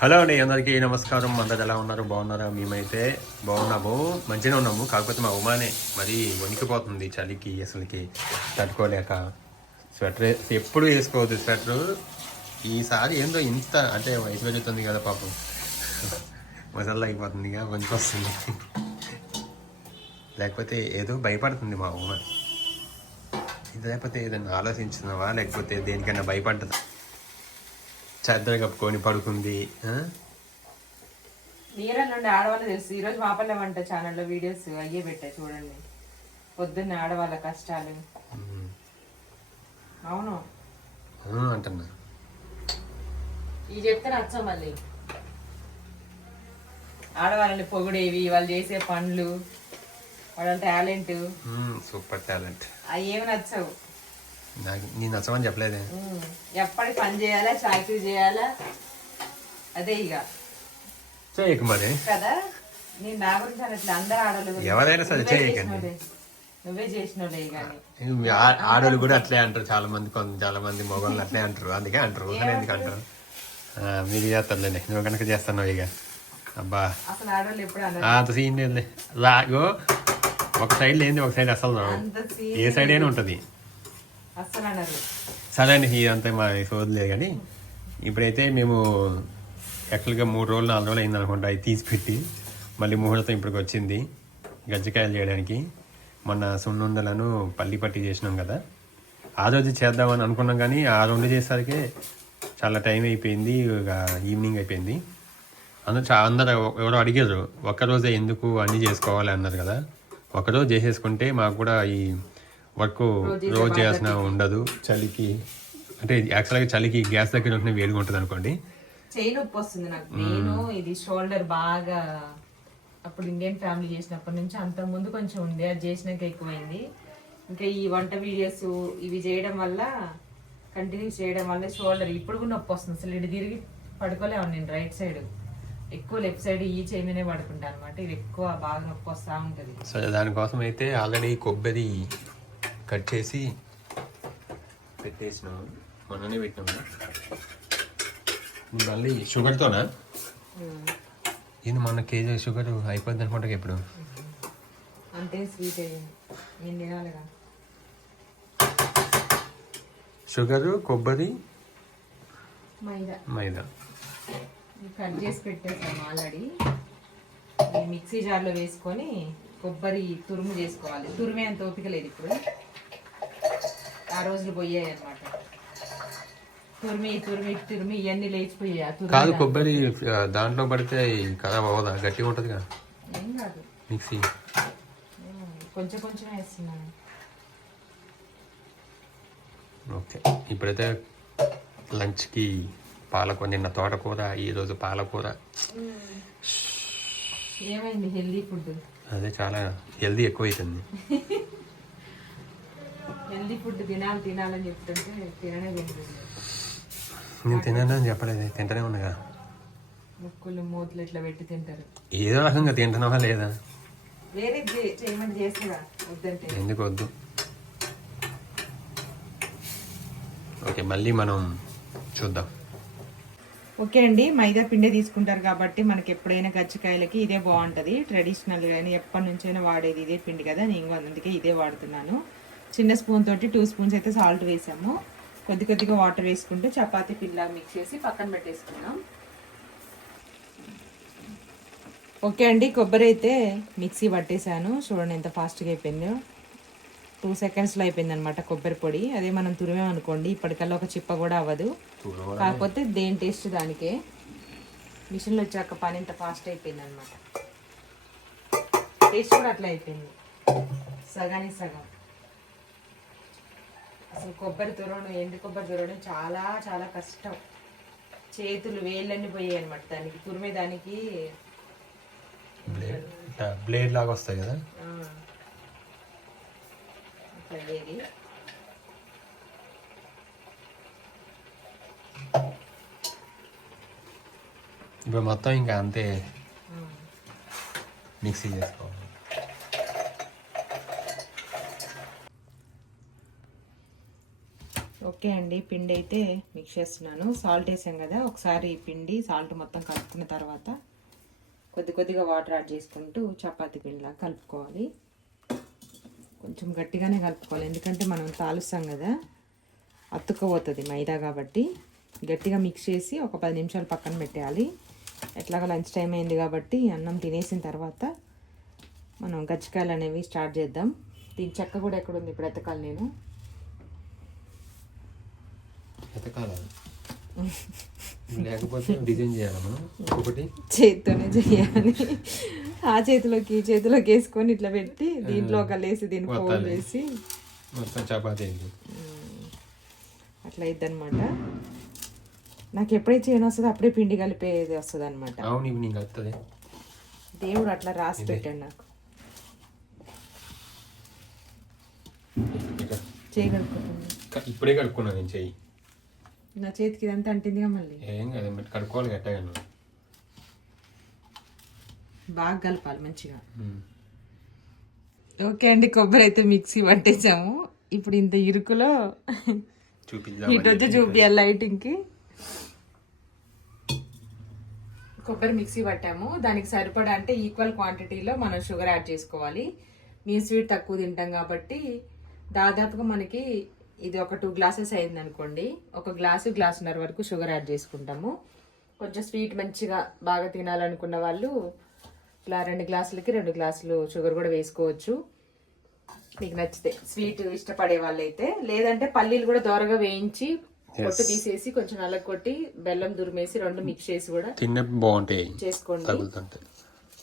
Hello అండి, అందరికీ నమస్కారం. అందరు ఎలా ఉన్నారు? బాగున్నారా? మేమైతే బాగున్నాము, మంచిగా ఉన్నాము. కాకపోతే మా ఉమానే మరీ వణికిపోతుంది చలికి, అసలుకి తట్టుకోలేక. స్వెటర్ ఎప్పుడు వేసుకోవద్దు స్వెటరు. ఈసారి ఏందో ఇంత అంటే వయసు పెరుగుతుంది కదా పాపం, మసాలా అయిపోతుంది ఇక వణికి వస్తుంది. లేకపోతే ఏదో భయపడుతుంది మా ఉమ. ఇది లేకపోతే ఏదైనా ఆలోచించినవా, లేకపోతే దేనికైనా భయపడ్డదా? చెద్దర కప్పుకొని పడుకుంది. నీర నుండి ఆడవాళ్ళు తెలుసు. ఈరోజు మాపల్ల వంట ఛానల్లో వీడియోస్ అయ్యే పెట్టా చూడండి. పొద్దున్న ఆడవాళ్ళ కష్టాలు. అవును అంటున్నా. ఇవి చెప్తే నచ్చం మళ్ళీ. ఆడవాళ్ళని పొగిడేవి, వాళ్ళు చేసే పనులు, వాళ్ళ టాలెంట్, సూపర్ టాలెంట్, అవి ఏమి నచ్చవు. నేను నచ్చమని చెప్పలేదే. ఎప్పటి పని చేయాలా, చాకరీ చేయాలా, అదే ఇక చేయకు మరి కదా. నేను నా గురించి అన్నట్లు అందరు ఆడవాళ్ళు ఎవరైనా సరే చేయకండి. నువ్వే చేసినోళ్ళే కానీ ఆడవాళ్ళు కూడా అట్లే అంటారు. చాలా మంది మగవాళ్ళు అట్లే అంటారు. అందుకే అంటారు. ఎందుకు అంటారు? మీరు చేస్తారులేండి, నువ్వు కనుక చేస్తున్నావు ఇక. అబ్బా అసలు ఆడవాళ్ళు ఎప్పుడు అంత సీన్ లేదు. రాగో ఒక సైడ్ లేని ఒక సైడ్ అసలు ఏ సైడ్ అయినా ఉంటుంది. సరే అండి, ఇదంతా మా సోదలేదు. కానీ ఇప్పుడైతే మేము యాక్చువల్గా 3 రోజులు 4 రోజులు అయింది అనుకుంటా అవి తీసిపెట్టి, మళ్ళీ ముహూర్తం ఇప్పటికి వచ్చింది గజ్జికాయలు చేయడానికి. మొన్న సున్నుండలను పల్లి పట్టి చేసినాం కదా, ఆ రోజు చేద్దామని అనుకున్నాం. కానీ ఆ 2 చేసేసరికి చాలా టైం అయిపోయింది, ఇక ఈవినింగ్ అయిపోయింది. అందరూ ఎవరో అడిగారు, ఒక్కరోజే ఎందుకు అన్నీ చేసుకోవాలి అన్నారు కదా. ఒకరోజు చేసేసుకుంటే మాకు కూడా ఈ వర్క్ రోజు చేయాల్సిన ఉండదు. చలికి అంటే యాక్చువల్గా చలికి గ్యాస్ దగ్గర ఉంటే వేడిగా ఉంటుంది అనుకోండి. చేయి నొప్పి వస్తుంది నాకు. నేను ఇది షోల్డర్ బాగా అప్పుడు ఇండియన్ ఫ్యామిలీ చేసినప్పటి నుంచి, అంత ముందు కొంచెం ఉంది, అది చేసినాక ఎక్కువైంది. ఇంకా ఈ వంట వీడియోస్ ఇవి చేయడం వల్ల, కంటిన్యూ చేయడం వల్ల షోల్డర్ ఇప్పుడు కూడా నొప్పి వస్తుంది. అసలు ఇటు తిరిగి పడుకోలేము. నేను రైట్ సైడ్ ఎక్కువ, లెఫ్ట్ సైడ్ ఈ చేయి మీదే పడుకుంటాను అనమాట. ఇది ఎక్కువ బాగా నొప్పి వస్తూ ఉంటుంది. సో దానికోసం అయితే ఆల్రెడీ కొబ్బరి కట్ చేసి పెట్టేసినాము, మొన్ననే పెట్టినాము. మళ్ళీ షుగర్తోనా? ఇది మొన్న కేజీ షుగర్ అయిపోద్ది అనుకుంటా. ఇప్పుడు అంతే స్వీట్ అయ్యింది, నేను తినాలిగా. షుగరు, కొబ్బరి, మైదా కట్ చేసి పెట్టేసాము ఆల్రెడీ. మిక్సీ జార్లో వేసుకొని కొబ్బరి తురుము చేసుకోవాలి. తురిమే అంత ఓపిక లేదు ఇప్పుడు, ఆ రోజులు పోయాయి అనమాట. తురిమి ఇవన్నీ లేచిపోయాయి. కాదు, కొబ్బరి దాంట్లో పడితే ఖరాబ్ అవ్వదా? గట్టిగా ఉంటుంది కదా. ఏం కాదు, మిక్సీ కొంచెం కొంచెం వేస్తున్నాను. ఓకే, ఇప్పుడైతే లంచ్కి పాలకూర. నిన్న తోటకూర, ఈరోజు పాలకూర. ఏమైంది? Healthy food. అదే చాలా హెల్దీ ఎక్కువైతుంది. హెల్దీ ఫుడ్ తినాలని చెప్తుంటే తిననే తింటుంది. నేను తినని చెప్పలేదు, తింటనే ఉండగా. ముక్కులు మూతులు ఇట్లా పెట్టి తింటారు. ఏదో రకంగా తింటున్నావా లేదా? వేరే చేయమని చేస్తారా? వద్దంటే ఎందుకు వద్దు. ఓకే, మళ్ళీ మనం చూద్దాం. ఓకే అండి, మైదా పిండి తీసుకుంటారు కాబట్టి మనకి ఎప్పుడైనా గజ్జికాయలకి ఇదే బాగుంటుంది. ట్రెడిషనల్ కానీ ఎప్పటి నుంచైనా వాడేది ఇదే పిండి కదా. నేను అందుకే ఇదే వాడుతున్నాను. చిన్న స్పూన్ తోటి 2 స్పూన్స్ అయితే సాల్ట్ వేసాము. కొద్దిగా వాటర్ వేసుకుంటూ చపాతీ పిండిలా మిక్స్ చేసి పక్కన పెట్టేసుకున్నాం. ఓకే అండి, కొబ్బరి అయితే మిక్సీ పట్టేశాను. చూడండి ఎంత ఫాస్ట్గా అయిపోయిందో. 2 సెకండ్స్లో అయిపోయింది అనమాట కొబ్బరి పొడి. అదే మనం తురిమేమనుకోండి ఇప్పటికల్లా ఒక చిప్ప కూడా అవ్వదు. కాకపోతే దేని టేస్ట్ దానికే. మిషన్లో వచ్చాక పని ఇంత ఫాస్ట్ అయిపోయింది అనమాట. టేస్ట్ కూడా అట్లా అయిపోయింది, సగానికి సగం. అసలు కొబ్బరి తురవడం, ఎండు కొబ్బరి తురవడం చాలా చాలా కష్టం. చేతులు వేళ్ళన్నీ పోయాయి అనమాట దానికి తురిమే దానికి. బ్లేడ్ లాగా వస్తాయి కదా, అట్లా అయ్యేది. ఇప్పుడు మొత్తం ఇంకా అంతే మిక్సీ చేసుకోవాలి. ఓకే అండి, పిండి అయితే మిక్స్ చేస్తున్నాను. సాల్ట్ వేసాం కదా, ఒకసారి పిండి సాల్ట్ మొత్తం కలుపుకున్న తర్వాత కొద్దిగా వాటర్ యాడ్ చేసుకుంటూ చపాతీ పిండిలా కలుపుకోవాలి. కొంచెం గట్టిగానే కలుపుకోవాలి, ఎందుకంటే మనం తాలుస్తాం కదా, అతుక్కుపోతుంది మైదా కాబట్టి. గట్టిగా మిక్స్ చేసి ఒక 10 నిమిషాలు పక్కన పెట్టేయాలి. ఎట్లాగో లంచ్ టైం అయింది కాబట్టి అన్నం తినేసిన తర్వాత మనం గజ్జికాయలు అనేవి స్టార్ట్ చేద్దాం. దీని చెక్క కూడా ఎక్కడ ఉంది ఇప్పుడు ఎతకాలి నేను. లేకపోతే డిజైన్ చేయాలి మనం ఒకటి చేతితోనే చేయాలి. ఆ చేతిలోకి ఈ చేతిలోకి వేసుకొని ఇట్లా పెట్టి దీంట్లో ఒక లేసి దీన్ని ఫోల్డ్ చేసి మొత్తం చపాతీ అయింది. అట్లా అయిద్ది అనమాట. నాకు ఎప్పుడైతే చేయని వస్తుందో అప్పుడే పిండి కలిపేది వస్తుంది అనమాట. అవును, ఈవినింగ్ వస్తుంది. దేవుడు అట్లా రాసి పెట్టాడు నాకు. చేయగలుగుతుంది. ఇప్పుడే కడుక్కున్నా నేను చెయ్యి. నా చేతికి ఇదంతా అంటిందిగా మళ్ళీ. ఏం కదా, కడుక్కోవాలి గట్టగా. బాగా కలపాలి మంచిగా. ఓకే అండి, కొబ్బరి అయితే మిక్సీ పట్టేసాము. ఇప్పుడు ఇంత ఇరుకులో ఇటు వచ్చి చూపియాలి లైటింగ్కి. కొబ్బరి మిక్సీ పట్టాము. దానికి సరిపడా అంటే ఈక్వల్ క్వాంటిటీలో మనం షుగర్ యాడ్ చేసుకోవాలి. మేము స్వీట్ తక్కువ తింటాం కాబట్టి దాదాపుగా మనకి ఇది ఒక 2 గ్లాసెస్ అయింది అనుకోండి. ఒక గ్లాసున్నర వరకు షుగర్ యాడ్ చేసుకుంటాము. కొంచెం స్వీట్ మంచిగా బాగా తినాలనుకున్న వాళ్ళు ఇలా 2 గ్లాసులకి 2 గ్లాసులు షుగర్ కూడా వేసుకోవచ్చు మీకు నచ్చితే, స్వీట్ ఇష్టపడే వాళ్ళైతే. లేదంటే పల్లీలు కూడా దోరగా వేయించి పొట్టు తీసేసి కొంచెం నల్ల కొట్టి బెల్లం దురిమేసి 2 మిక్స్ చేసి కూడా తిన్న బాగుంటాయి చేసుకోండి.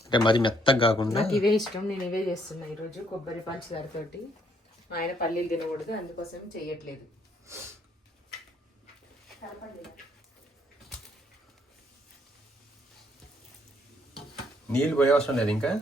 అంటే మరి మెత్తగా కాకుండా నాకు ఇవే ఇష్టం, నేను ఇవే చేస్తున్నా ఈరోజు కొబ్బరి పంచదారతోటి. మా ఆయన పల్లీలు తినకూడదు, అందుకోసం చెయ్యట్లేదు. నీళ్ళు పోయే అవసరం లేదు ఇంకా.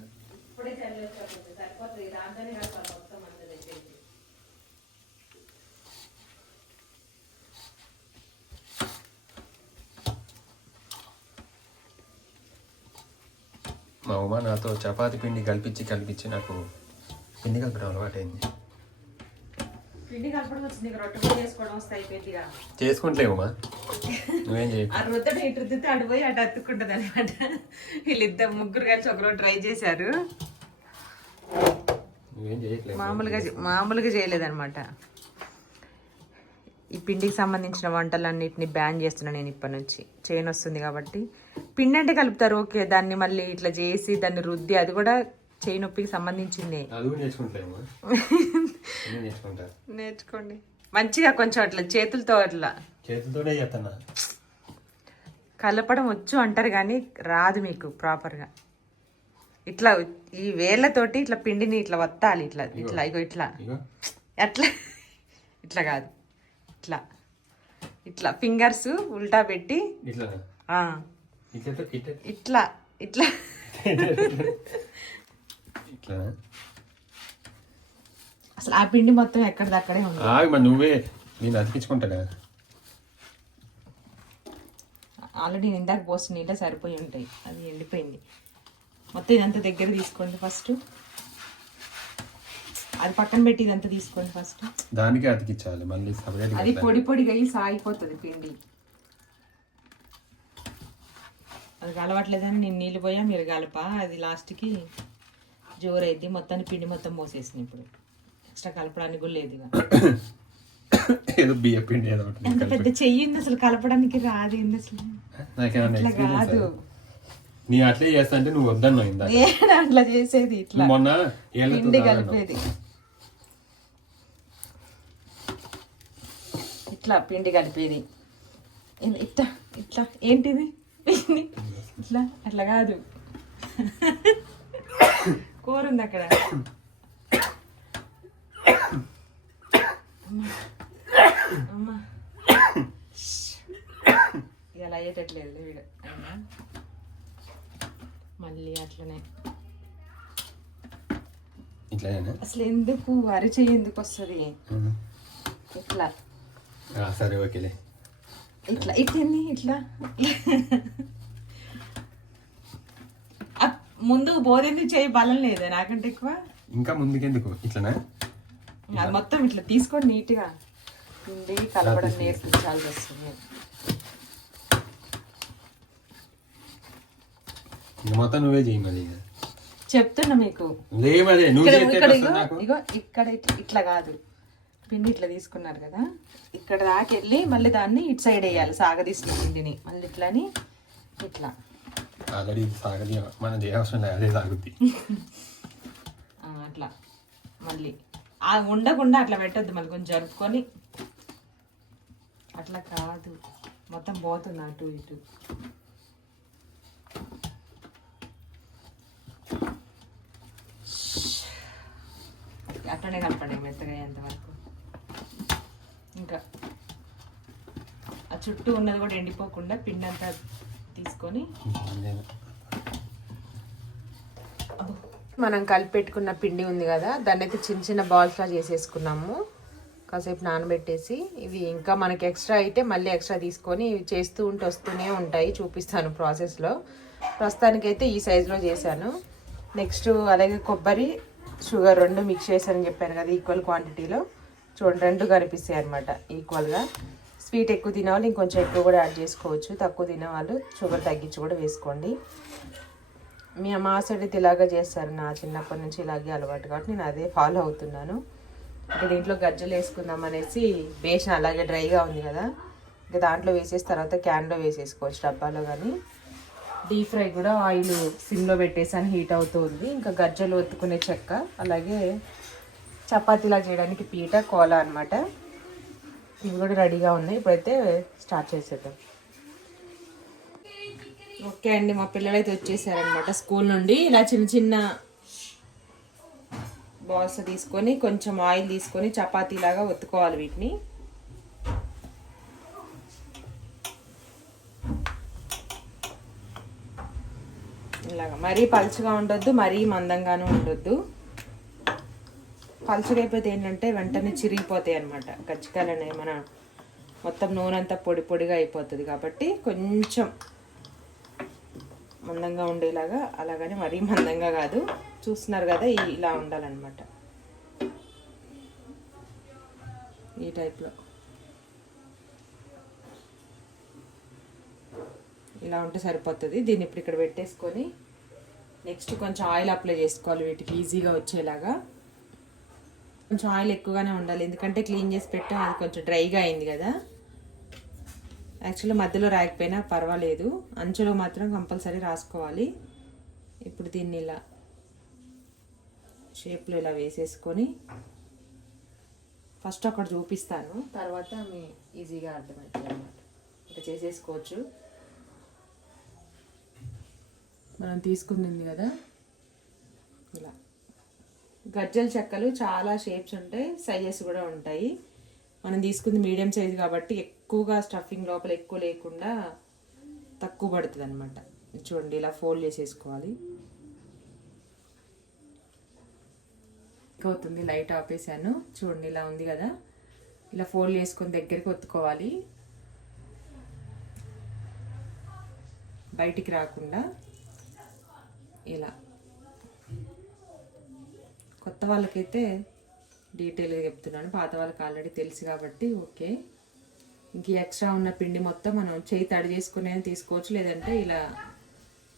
మా ఉమా నాతో చపాతి పిండి కలిపించి నాకు పిండి కలపడం అలవాటైంది. పిండి కలపడం వచ్చింది, రొట్టె కూడా చేసుకోవడం వస్తాయి అయిపోయిందిగా. చేసుకుంటలేమా నువ్వేం చేయ. ఆ రొట్టె ఇటు రుద్దితే అడిపోయి అటు అతుక్కుంటది అనమాట. వీళ్ళిద్దరు ముగ్గురు కలిసి ఒకరోజు ట్రై చేశారు. నువ్వేం చేయట్లేదు, మామూలుగా చేయలేదన్నమాట. ఈ పిండికి సంబంధించిన వంటలన్నిటిని బ్యాన్ చేస్తున్నా నేను ఇప్పటి నుంచి. చైన్ వస్తుంది కాబట్టి. పిండి అంటే కలుపుతారు ఓకే, దాన్ని మళ్ళీ ఇట్లా చేసి దాన్ని రుద్ది అది కూడా చేయి నొప్పికి సంబంధించింది. నేర్చుకోండి మంచిగా, కొంచెం అట్లా చేతులతోనే చేస్తున్నా. కలపడం వచ్చు అంటారు కానీ రాదు మీకు ప్రాపర్గా. ఇట్లా ఈ వేళ్ళతోటి ఇట్లా పిండిని ఇట్లా వత్తాలి, ఇట్లా ఇట్లా అట్లా ఇట్లా కాదు, ఇట్లా ఫింగర్స్ ఉల్టా పెట్టి ఇట్లా అసలు ఆ పిండి మొత్తం ఎక్కడిదక్కడే ఉంది. నువ్వే నేను అతికించుకుంటా కదా. ఆల్రెడీ ఇందాక పోసిన నీట సరిపోయి ఉంటాయి, అది ఎండిపోయింది మొత్తం. ఇదంతా దగ్గర తీసుకోండి ఫస్ట్, అది పక్కన పెట్టి ఇదంతా తీసుకోండి ఫస్ట్. దానికి అతికించాలి మళ్ళీ. అది పొడిగా అయ్యి సాగిపోతుంది పిండి. అది కలవట్లేదని నేను నీళ్ళు పోయా, మీరు కలప, అది లాస్ట్కి జోరైద్ది. మొత్తాన్ని పిండి మొత్తం పోసేసిన. ఇప్పుడు ఎక్స్ట్రా కలపడానికి కూడా లేదు. ఏదో బియ్య పిండి ఏదో ఎంత పెద్ద చెయ్యింది అసలు, కలపడానికి రాదు అసలు. అట్లా కాదు, నీ అట్లే చేస్తా అంటే నువ్వు వద్దన్నావు. అట్లా చేసేది ఇట్లా మొన్న పిండి కలిపేది, ఇట్లా పిండి కలిపేది. ఇట్లా ఇట్లా ఏంటిది ఇట్లా అట్లా కాదు. కూర ఉంది అక్కడ. అమ్మా ఇలా అయ్యేటట్లేదు వీడు. అయినా మళ్ళీ అట్లనే అసలు ఎందుకు అరిచెయ్యి ఎందుకు వస్తుంది ఇట్లా. సరే ఓకేలే, ఇట్లా ఇట్లా ఇట్లా ముందు బోధెందుకు చేయి బలం లేదా నాకంటే ఎక్కువ. ఇంకా ముందుకెందుకు ఇట్లనా? అది మొత్తం ఇట్లా తీసుకోండి నీట్గా. పిండి కలపడం నేర్పించాల్సి వస్తుంది. ఇంకా మొత్తం నువ్వే చేయి మరి. చెప్తున్నా మీకు. లేవదే నువ్వు ఇగో ఇక్కడ ఇట్లా కాదు, పిండి ఇట్లా తీసుకున్నారు కదా, ఇక్కడ దాకెళ్ళి మళ్ళీ దాన్ని ఇటు సైడ్ వేయాలి, సాగదీసిన పిండిని మళ్ళీ ఇట్లని ఇట్లా. ఆల్రెడీ సాగది మన దేవసం అదే సాగుద్ది. అట్లా మళ్ళీ ఉండకుండా అట్లా పెట్టద్దు, మళ్ళీ కొంచెం జరుపుకొని. అట్లా కాదు, మొత్తం పోతుంది అటు ఇటు. అట్లనే కలపండి మెత్తగా అయ్యేంత వరకు. ఇంకా ఆ చుట్టూ ఉన్నది కూడా ఎండిపోకుండా పిండి అంతా తీసుకొని మనం కలిపెట్టుకున్న పిండి ఉంది కదా, దాన్ని అయితే చిన్న చిన్న బాల్స్లా చేసేసుకున్నాము. కాసేపు నానబెట్టేసి ఇవి ఇంకా మనకి ఎక్స్ట్రా అయితే మళ్ళీ ఎక్స్ట్రా తీసుకొని ఇవి చేస్తూ ఉంటే వస్తూనే ఉంటాయి, చూపిస్తాను ప్రాసెస్లో. ప్రస్తుతానికైతే ఈ సైజులో చేశాను. నెక్స్ట్ అలాగే కొబ్బరి షుగర్ 2 మిక్స్ చేశానని చెప్పాను కదా, ఈక్వల్ క్వాంటిటీలో. చూడండి 2 కనిపిస్తాయి అనమాట ఈక్వల్గా. స్వీట్ ఎక్కువ తినేవాళ్ళు ఇంకొంచెం ఎక్కువ కూడా యాడ్ చేసుకోవచ్చు, తక్కువ తినేవాళ్ళు షుగర్ తగ్గించి కూడా వేసుకోండి. మీ అమ్మ సైడ్ అయితే ఇలాగే చేస్తారు, నా చిన్నప్పటి నుంచి ఇలాగే అలవాటు కాబట్టి నేను అదే ఫాలో అవుతున్నాను. ఇంకా దీంట్లో గజ్జలు వేసుకుందాం అనేసి బేషన్ అలాగే డ్రైగా ఉంది కదా, ఇంకా దాంట్లో వేసేసి తర్వాత క్యాన్లో వేసేసుకోవచ్చు డబ్బాలో. కానీ డీప్ ఫ్రై కూడా ఆయిల్ సిమ్లో పెట్టేసాను, హీట్ అవుతుంది. ఇంకా గజ్జలు ఒత్తుకునే చెక్క, అలాగే చపాతీలా చేయడానికి పీట, కోలా అనమాట. ఇవి కూడా రెడీగా ఉన్నాయి. ఇప్పుడైతే స్టార్ట్ చేసేద్దాం. ఓకే అండి, మా పిల్లలు అయితే వచ్చేసారనమాట స్కూల్ నుండి. ఇలా చిన్న చిన్న బాల్స్ తీసుకొని కొంచెం ఆయిల్ తీసుకొని చపాతీలాగా ఒత్తుకోవాలి వీటిని. ఇలాగా మరీ పలుచగా ఉండొద్దు, మరీ మందంగానూ ఉండొద్దు. పలుచగా అయిపోతే ఏంటంటే వెంటనే చిరిగిపోతాయి అనమాట కజ్జికాయలు అనేవి. మన మొత్తం నూనె అంతా పొడి పొడిగా అయిపోతుంది కాబట్టి కొంచెం మందంగా ఉండేలాగా, అలాగని మరీ మందంగా కాదు, చూస్తున్నారు కదా ఇలా ఉండాలన్నమాట. ఈ టైప్లో ఇలా ఉంటే సరిపోతుంది. దీన్ని ఇప్పుడు ఇక్కడ పెట్టేసుకొని నెక్స్ట్ కొంచెం ఆయిల్ అప్లై చేసుకోవాలి వీటికి ఈజీగా వచ్చేలాగా. కొంచెం ఆయిల్ ఎక్కువగానే ఉండాలి, ఎందుకంటే క్లీన్ చేసి పెట్టాం, అది కొంచెం డ్రైగా అయింది కదా. యాక్చువల్లీ మధ్యలో రాయకపోయినా పర్వాలేదు, అంచులో మాత్రం కంపల్సరీ రాసుకోవాలి. ఇప్పుడు దీన్ని ఇలా షేప్లో ఇలా వేసేసుకొని ఫస్ట్ అక్కడ చూపిస్తాను, తర్వాత మీ ఈజీగా అర్థమవుతుంది అన్నమాట. ఇట్లా చేసేసుకోవచ్చు. మనం తీసుకుంది కదా ఇలా. గజ్జల చెక్కలు చాలా షేప్స్ ఉంటాయి, సైజెస్ కూడా ఉంటాయి. మనం తీసుకుంది మీడియం సైజు కాబట్టి ఎక్కువగా స్టఫింగ్ లోపల ఎక్కువ లేకుండా తక్కువ పడుతుంది అనమాట. చూడండి ఇలా ఫోల్డ్ చేసేసుకోవాలి. అవుతుంది, లైట్ ఆపేసాను. చూడండి ఇలా ఉంది కదా, ఇలా ఫోల్డ్ చేసుకొని దగ్గరికి ఒత్తుకోవాలి, బయటికి రాకుండా. ఇలా కొత్త వాళ్ళకైతే డీటెయిల్గా చెప్తున్నాను, పాత వాళ్ళకి ఆల్రెడీ తెలుసు కాబట్టి ఓకే. ఇంక ఎక్స్ట్రా ఉన్న పిండి మొత్తం మనం చేయి తడి చేసుకునే తీసుకోవచ్చు, లేదంటే ఇలా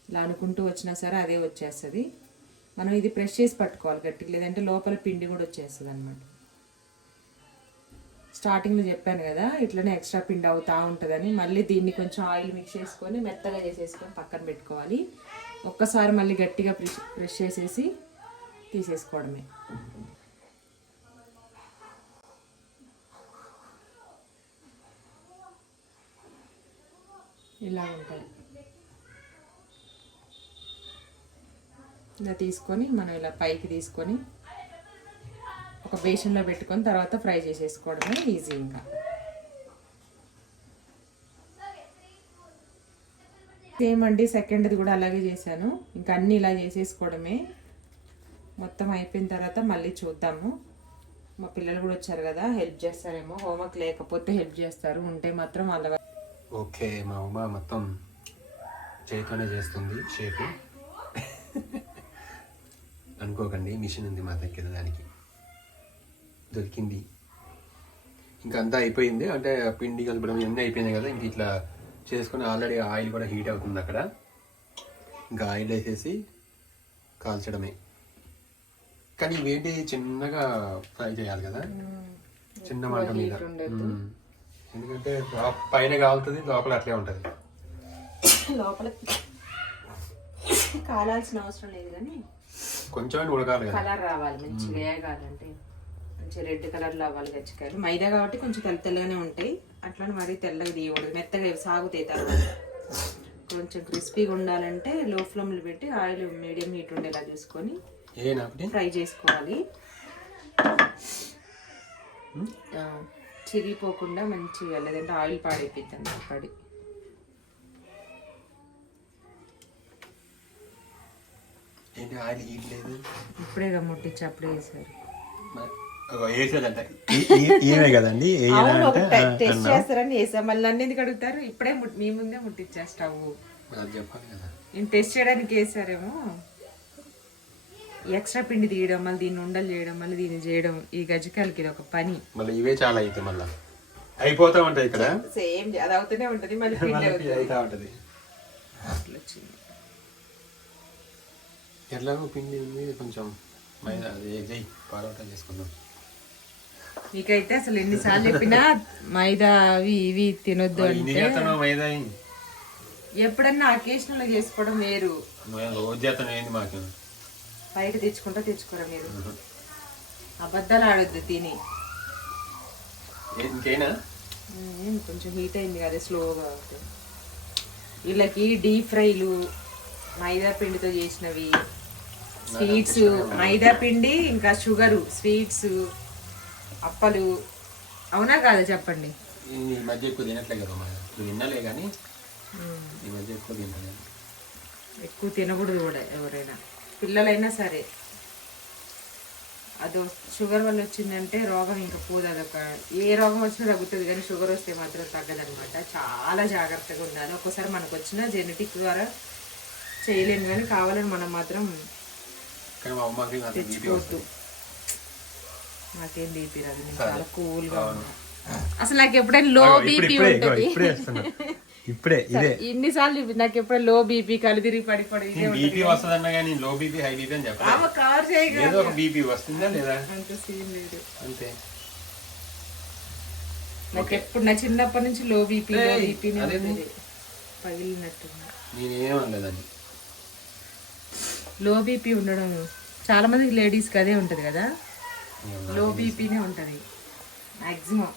ఇలా అనుకుంటూ వచ్చినా సరే అదే వచ్చేస్తుంది. మనం ఇది ప్రెస్ చేసి పట్టుకోవాలి గట్టిగా, లేదంటే లోపల పిండి కూడా వచ్చేస్తుంది అనమాట. స్టార్టింగ్లో చెప్పాను కదా ఇట్లనే ఎక్స్ట్రా పిండి అవుతూ ఉంటుందని. మళ్ళీ దీన్ని కొంచెం ఆయిల్ మిక్స్ చేసుకొని మెత్తగా చేసేసుకొని పక్కన పెట్టుకోవాలి. ఒక్కసారి మళ్ళీ గట్టిగా ప్రెస్ చేసేసి తీసేసుకోవడమే. ఇలా ఉంటుంది. ఇలా తీసుకొని మనం ఇలా పైకి తీసుకొని ఒక బేషన్లో పెట్టుకొని తర్వాత ఫ్రై చేసేసుకోవడమే ఈజీ. ఇంకా సేమ్ అండి, సెకండ్ది కూడా అలాగే చేశాను. ఇంకా అన్నీ ఇలా చేసేసుకోవడమే. మొత్తం అయిపోయిన తర్వాత మళ్ళీ చూద్దాము. మా పిల్లలు కూడా వచ్చారు కదా, హెల్ప్ చేస్తారేమో. హోంవర్క్ లేకపోతే హెల్ప్ చేస్తారు, ఉంటే మాత్రం అలా. ఓకే, మా ఉమా మొత్తం చేయకుండా చేస్తుంది షేప్. అనుకోకండి, మిషన్ ఉంది మా దగ్గర, దానికి దొరికింది. ఇంకా అంతా అయిపోయింది, అంటే పిండి కలపడం ఇవన్నీ అయిపోయినాయి కదా. ఇంక ఇట్లా చేసుకుని ఆల్రెడీ ఆయిల్ కూడా హీట్ అవుతుంది అక్కడ. ఇంకా ఆయిల్ వేసేసి కాల్చడమే. కానీ ఇవేంటి చిన్నగా ఫ్రై చేయాలి కదా, చిన్న మంట మీద. ఎందుకంటే పైన కాలుతుంది, లోపల అట్లే ఉంటుంది. లోపల కాలాల్సిన అవసరం లేదు కానీ కొంచెం ఉడకాలి కదా, కలర్ రావాలి మంచిగా. వేగాలంటే మంచి రెడ్ కలర్లో అవ్వాలి గజ్జికాయలు. మైదా కాబట్టి కొంచెం తెల్లగానే ఉంటాయి, అట్లా మరీ తెల్లగా తీయకూడదు, మెత్తగా సాగుతాయి తర్వాత. కొంచెం క్రిస్పీగా ఉండాలంటే లో ఫ్లేమ్లో పెట్టి ఆయిల్ మీడియం హీట్ ఉండేలా చూసుకొని ఫ్రై చేసుకోవాలి. చిరిగిపోకుండా మంచిగా, లేదంటే ఆయిల్ పాడైపోద్ది పడి. ఇప్పుడే ముట్టించి అప్పుడే వేసారు. ఏమే కదండి టెస్ట్ చేస్తారని వేసా. మళ్ళీ అన్ని ఎందుకు అడుగుతారు? ఇప్పుడే మీ ముందే ముట్టించేస్తావు. చెప్పాలి కదా, నేను టెస్ట్ చేయడానికి వేసారేమో. ఎక్స్ట్రా పిండి తీయడం, మళ్ళీ దీన్ని ఉండలు చేయడం, మళ్ళీ దీన్ని చేయడం, ఈ గజ్జికాయలకి ఇది ఒక పని. మళ్ళీ ఇవే చాలా అయితే మళ్ళీ అయిపోతా ఉంటాయి ఇక్కడ. సేమ్ అది అవుతూనే ఉంటది, మళ్ళీ పిండి అవుతా ఉంటది. ఎట్లాగో పిండి ఉంది కొంచెం, మైదా అది పరోటా చేసుకుందాం. మీకైతే అసలు ఎన్నిసార్లు చెప్పినా మైదా అవి ఇవి తినొద్దు అంటే, మైదా ఎప్పుడన్నా అకేషనల్ గా చేసుకోవడం వేరు. రోజు చేస్తాను ఏంది, మాకు బయట తెచ్చుకోరా మీరు. అబద్ధాలు ఆడొద్దు తిని. ఇంకేనా కొంచెం హీట్ అయింది కదా స్లోగా. వీళ్ళకి డీప్ ఫ్రైలు, మైదా పిండితో చేసినవి, స్వీట్స్, మైదా పిండి ఇంకా షుగరు, స్వీట్స్, అప్పలు. అవునా కాదా చెప్పండి? ఈ మధ్య ఎక్కువ తినట్లే కదా, తినలే కానీ ఈ మధ్య ఎక్కువ తింటలేదు. ఎక్కువ తినకూడదు కూడా ఎవరైనా, పిల్లలైనా సరే. అదో షుగర్ వల్ల వచ్చిందంటే రోగం ఇంకా పోదు. అదొక ఏ రోగం వచ్చినా తగ్గుతుంది, కానీ షుగర్ వస్తే మాత్రం తగ్గదనమాట. చాలా జాగ్రత్తగా ఉండాలి. ఒక్కోసారి మనకు వచ్చిన జెనెటిక్ ద్వారా చేయలేము, కానీ కావాలని మనం మాత్రం తెచ్చుకోవద్దు. నాకేం బీపీ రాదు, నేను చాలా కూల్గా ఉన్నా. అసలు నాకు ఎప్పుడైనా లో బీపీ ఉంటుంది. ఇప్పుడే ఇదే ఇన్నిసార్లు నాకు ఎప్పుడైనా లో బీపీ, కళ్ళు తిరిగి పడిపడి బీపీ వస్తుందన్నా కానీ లో బీపీ హై బీపీ అని చెప్పాలి. కవర్ చేయగలదు. ఏదో ఒక బీపీ వస్తుందా లేదా అంత సీన్ లేదు అంతే. నాకు ఎప్పుడు నా చిన్నప్పటి నుంచి లో బీపీ పగిలినట్టున్నా. నేనేమనలేదండి. లో బీపీ ఉండడం చాలా మందికి లేడీస్కి అదే ఉంటుంది కదా, లో బీపీనే ఉంటుంది మ్యాక్సిమం.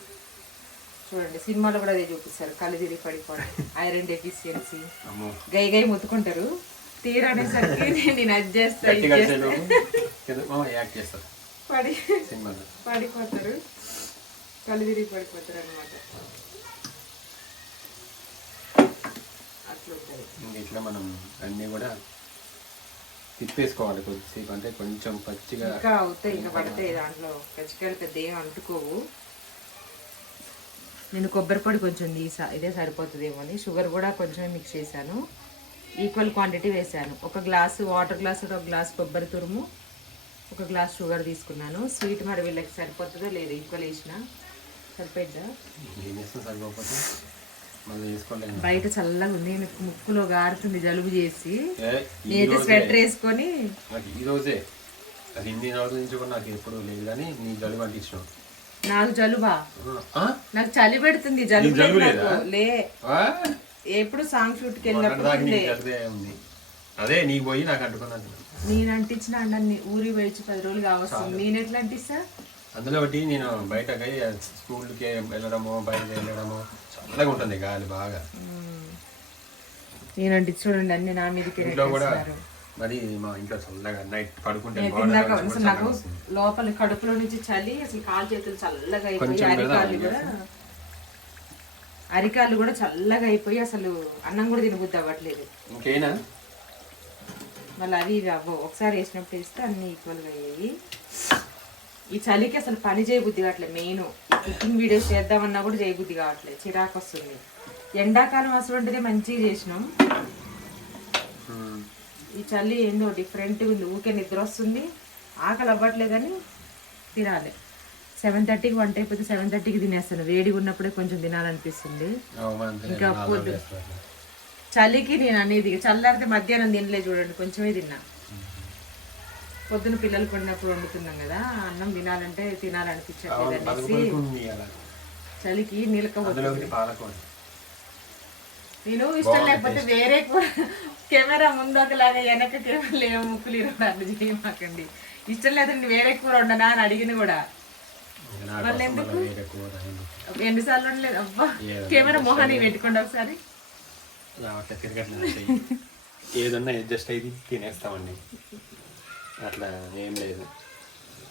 చూడండి సినిమాలో కూడా అదే చూపిస్తారు, కళ్ళు తిరిగి పడిపోవడం, ఐరన్ డెఫిషియన్సీ, గై ముత్తుకుంటారు. తీరనేసరికి నేను అది చేస్తా పడిపోతారు, కళ్ళు తిరిగి పడిపోతారు అనమాట. ఇట్లా మనం అన్ని కూడా తిప్పేసుకోవాలి కొద్దిసేపు, అంటే కొంచెం పచ్చిగా ఇంకా అవుతాయి, ఇంకా పడతాయి. దాంట్లో పచ్చికాయలు పెద్ద ఏం అంటుకోవు. నేను కొబ్బరి పొడి కొంచెం ఇదే సరిపోతుందేమో అని షుగర్ కూడా కొంచెం మిక్స్ చేశాను. ఈక్వల్ క్వాంటిటీ వేసాను. ఒక గ్లాసు వాటర్ గ్లాసు, ఒక గ్లాస్ కొబ్బరి తురుము, ఒక గ్లాస్ షుగర్ తీసుకున్నాను. స్వీట్ మరి వీళ్ళకి సరిపోతుందో లేదు, ఈక్వల్ వేసిన సరిపోద్దా? బయట చల్లగా ఉంది, ముక్కులో గారుతుంది జలుబు చేసి. నేనైతే స్వెటర్ వేసుకొని ఈ రోజే అది ఇన్ని రోజుల నుంచి కూడా నాకు ఎప్పుడు లేదు, కానీ నీ జలుబు అంటించినావు. నాకు జలుబా? నాకు చలి పెడుతుంది, జలుబు లే. ఎప్పుడు సాంగ్ షూట్కి వెళ్ళినప్పుడు అదే నీకు పోయి నాకు అంటుకున్నాను. నేను అంటించిన అన్నీ ఊరి పోయి 10 రోజులు కావస్తుంది, నేను ఎట్లా అంటిస్తా? అందులో ఒకటి నేను బయటకి స్కూల్కి వెళ్ళడము, బయట వెళ్ళడము చల్లగా ఉంటుంది గాలి బాగా. నేను అంటి చూడండి అన్ని నా మీదకి. ఇంట్లో కూడా మరి మా ఇంట్లో చల్లగా నైట్ పడుకుంటే నాకు లోపల కడుపులో నుంచి చలి, అసలు కాలు చేతులు చల్లగా అయిపోయి, అరికాళ్ళు కూడా చల్లగా అయిపోయి అసలు అన్నం కూడా తినబుద్ధి అవ్వట్లేదు. ఇంకేనా మళ్ళీ అవి ఇవి అవ్వవు, ఒకసారి వేసినప్పుడు వేస్తే అన్ని ఈక్వల్గా అయ్యాయి. ఈ చలికి అసలు పని చేయబుద్ధి కావట్లేదు. మెయిన్ కుకింగ్ వీడియోస్ చేద్దామన్నా కూడా చేయబుద్ధి కావట్లేదు, చిరాకు వస్తుంది. ఎండాకాలం అసలు మంచిగా చేసినాం, ఈ చలి ఏందో డిఫరెంట్గా ఉంది. ఊకే నిద్ర వస్తుంది, ఆకలి అవ్వట్లేదని తినాలి. 7:30కి వంట అయిపోతే 7:30కి తినేస్తాను. వేడిగా ఉన్నప్పుడే కొంచెం తినాలనిపిస్తుంది. ఇంకా చలికి నేను అనేది చల్లారితే మధ్యాహ్నం తినలే చూడండి, కొంచెమే తిన్నా. పొద్దున పిల్లలు కొన్నప్పుడు వండుతున్నాం కదా, అన్నం తినాలంటే తినాలనిపించట్లేదు అనేసి చలికి నీళ్ళకపోతుంది. నేను ఇష్టం లేకపోతే వేరే కెమెరా ముందు ఒకలాగా వెనక కెమెరాలు ఏమో ముక్కులు ఇరవడాలు చేయమాకండి. ఇష్టం లేదండి వేరే కూర వండనా అని అడిగింది కూడా. మళ్ళీ ఎందుకు ఎన్నిసార్లు వండలేదు. అబ్బా కెమెరా మొహాన్ని పెట్టుకోండి ఒకసారి. ఏదన్నా అడ్జస్ట్ అయితే తినేస్తామండి, అట్లా ఏం లేదు.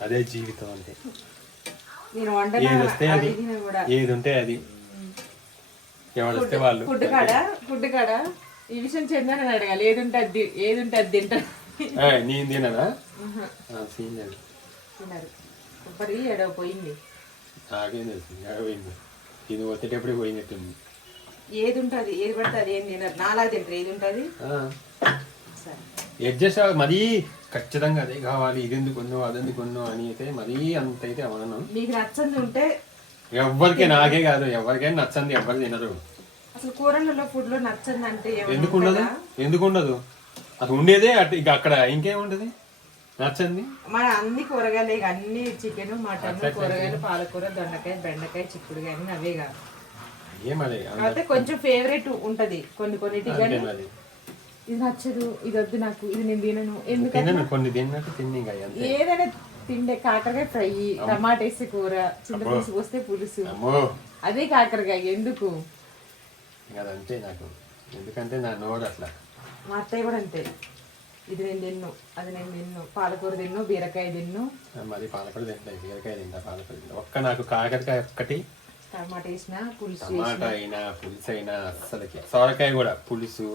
అదే జీవితం అంటే. నేను ఏది వస్తే అది, ఏది ఉంటే అది, ఎవరు వస్తే వాళ్ళు. ఫుడ్ కాడ ఈ విషయం చెందని అడగాలి. ఏది ఉంటే అది తింటారు. నేను తినదా తినరు. కొబ్బరి ఎడవ పోయింది. నాకేం తెలుసు ఎడపోయింది. ఇది వచ్చేటప్పుడు పోయినట్టుంది. ఏది ఉంటుంది ఏది పడితే అది ఏం తినరు. నాలా తింటారు. ఏది ఉంటుంది అడ్జస్ట్ మరీ ఖచ్చితంగా అదే కావాలి, ఇది ఎందుకు కొన్నావు అది ఎందుకు కొన్నావు అని అయితే మరీ అంత అయితే అవనం. మీకు నచ్చంది ఉంటే ఎవరికి, నాకే కాదు ఎవరికైనా నచ్చంది ఎవరు తినరు. అసలు కూరలలో ఫుడ్ లో నచ్చంది అంటే ఎందుకు ఉండదు అసలు ఉండేదే ఇక అక్కడ ఇంకేముంటది నచ్చంది. మన అన్ని కూరగాయలు ఇక అన్ని చికెన్ మటన్ కూరగాయలు పాలకూర దొండకాయ బెండకాయ చిక్కుడుకాయ అన్ని అవే కాదు. అయితే కొంచెం ఫేవరెట్ ఉంటది కొన్నిటికి, కానీ ఇది నచ్చదు, ఇది వద్దు నాకు, ఇది నేను తినను. ఎందుకంటే కొన్ని తిన్నట్టు తిని ఏదైనా తిండే. కాకరకాయ ఫ్రై, టమాటా వేసి కూర, చింతపులుసు పోస్తే పులుసు, అదే కాకరకాయ ఎందుకు అదంతే నాకు. ఎందుకంటే నా నోడు అట్లా. మా అత్తయ్య కూడా అంతే. ఇది నేను తిన్ను, అది నేను తిన్ను. పాలకూర తిన్ను, బీరకాయ తిన్ను. మరి పాలకూర తింటా, బీరకాయ తింటా, పాలకూర తింటా. ఒక్క నాకు కాకరకాయ ఒక్కటి, టమాటా వేసినా పులుసు, టమాటా అయినా పులుసు అయినా అస్సలకి. సొరకాయ కూడా పులుసు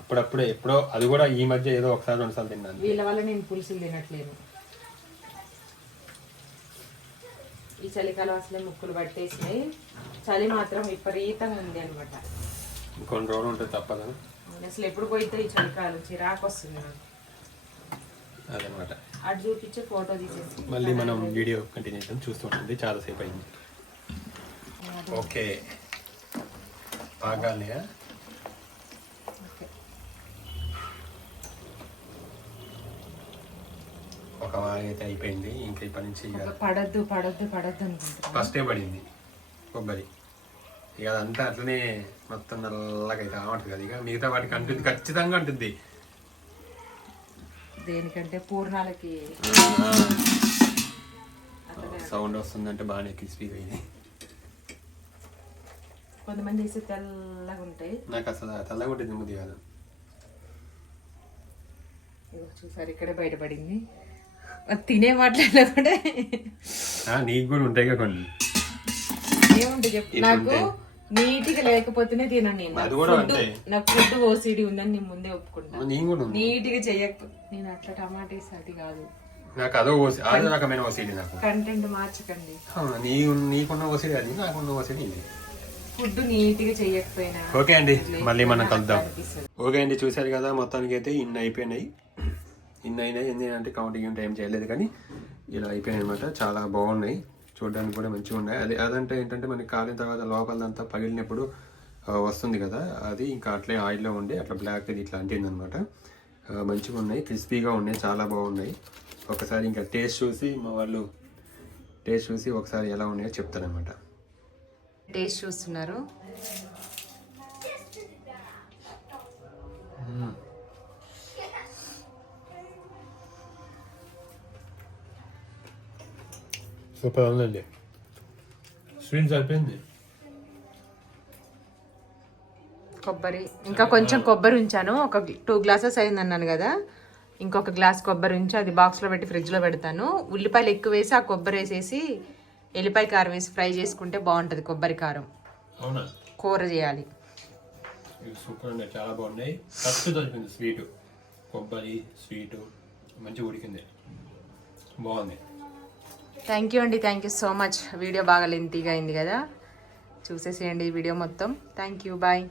అప్పుడప్పుడే ఎప్పుడో, అది కూడా ఈ మధ్య ఏదో ఒకసారి 2 సార్లు తిన్నాను. వీళ్ళ వల్ల నేను పులుసులు తినట్లేను. ఈ చలికాలం అసలే ముక్కులు పట్టేసినాయి. చలి మాత్రం విపరీతంగా ఉంది అనమాట. ఇంకొన్ని రోజులు ఉంటుంది తప్పదు. అసలు ఎప్పుడు పోయితే ఈ చలికాలం చిరాకు వస్తుంది నాకు అదనమాట. అటు చూపించే ఫోటో తీసేసి మళ్ళీ మనం వీడియో కంటిన్యూషన్ చూస్తూ ఉంటుంది. చాలాసేపు అయింది. ఓకే బాగాలి. ఒక వాయి అయితే అయిపోయింది. ఇంకా ఇప్పటి నుంచి పడద్దు అనుకుంటున్నా. ఫస్టే పడింది కొబ్బరి. ఇక అదంతా అట్లనే మొత్తం నల్లగా అయితే ఆమంటుంది కదా. ఇక మిగతా వాటికి అంటుంది, ఖచ్చితంగా అంటుంది. దేనికంటే పూర్ణాలకి సౌండ్ వస్తుందంటే బాగానే క్రిస్పీగా అయింది. కొంతమంది వేసి తెల్లగా ఉంటాయి. నాకు అసలు తెల్లగా ఉంటుంది ముద్ది కాదు. చూసారు ఇక్కడే బయటపడింది. తినే మాట్లాడలే కూడా. నీకు కూడా ఉంటాయి కొన్ని. ఏముంటాయి చెప్పు. నాకు నీట్గా లేకపోతేనే తినను నేను. నాకు ఫుడ్ ఓసిడి ఉందని నేను ముందే ఒప్పుకుంటాను. నీట్గా చెయ్యకపోతే నేను అట్లా టమాటా వేసి అది కాదు. నాకు అదో రకమైన ఓసిడి. నాకు కంటెంట్ మార్చకండి. నీకున్న ఓసిడి అది, నాకున్న ఓసిడి ఇది. ఫుడ్ నీట్గా చెయ్యకపోయినా. ఓకే అండి, మళ్ళీ మనం కలుద్దాం. ఓకే అండి, చూసారు కదా మొత్తానికి అయితే ఇన్ని అయిపోయినాయి. ఏంటంటే కౌంటింగ్ టైం చేయలేదు, కానీ ఇలా అయిపోయాయి అనమాట. చాలా బాగున్నాయి, చూడడానికి కూడా మంచిగా ఉన్నాయి. అదంటే ఏంటంటే మనకి కాలిన తర్వాత లోపలంతా పగిలినప్పుడు వస్తుంది కదా, అది ఇంకా అట్లే ఆయిల్లో ఉండి అట్లా బ్లాక్ ఇట్లా అంటింది అనమాట. మంచిగా ఉన్నాయి, క్రిస్పీగా ఉన్నాయి, చాలా బాగున్నాయి. ఒకసారి ఇంకా టేస్ట్ చూసి మా వాళ్ళు టేస్ట్ చూసి ఒకసారి ఎలా ఉన్నాయో చెప్తారనమాట. టేస్ట్ చూస్తున్నారు. సూపర్ ఉందండి, స్వీట్ సరిపోయింది. కొబ్బరి ఇంకా కొంచెం కొబ్బరి ఉంచాను. ఒక 2 గ్లాసెస్ అయింది అన్నాను కదా, ఇంకొక గ్లాస్ కొబ్బరి ఉంచి అది బాక్స్లో పెట్టి ఫ్రిడ్జ్లో పెడతాను. ఉల్లిపాయలు ఎక్కువ వేసి ఆ కొబ్బరి వేసేసి ఎల్లిపాయ కారం వేసి ఫ్రై చేసుకుంటే బాగుంటుంది. కొబ్బరి కారం కూర చేయాలి. సూపర్ ఉన్నాయి, చాలా బాగున్నాయి. ఫస్ట్ దొరికింది స్వీటు, కొబ్బరి స్వీటు మంచిగా ఉడికింది, బాగుంది. థ్యాంక్ యూ అండి, thank you so much. Video బాగా లెంతీగా అయింది కదా, చూసేసేయండి ఈ వీడియో మొత్తం. Thank you, bye.